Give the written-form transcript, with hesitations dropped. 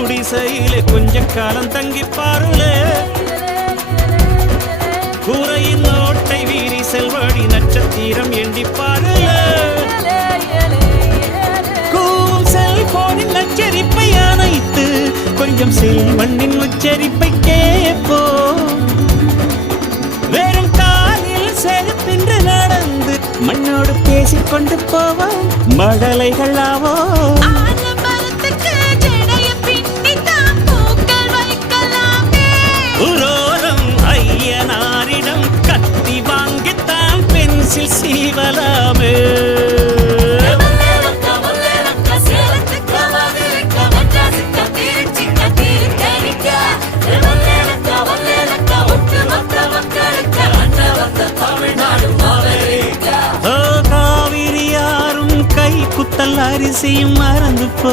குடிசையிலே கொஞ்ச காலம் தங்கி பாருலே கூரையின் ஓட்டை வீரி செல்வாடி நட்சத்திரம் எண்டி பாருலே கூவும் செல்போனின் நச்சரிப்பை அணைத்து கொஞ்சம் செல்வண்ணின் உச்சரிப்பை கேப்போ வெறும் காலில் செருப்பின்று நடந்து மண்ணோடு பேசிக்கொண்டு போவோம் மடலைகள் ஆவோ உரோரம் ஐயனாரிடம் கத்தி வாங்கித்தான் பென்சில் சீவலாமே காவிரி யாரும் கை குத்தல் அரிசியும் மறந்து போ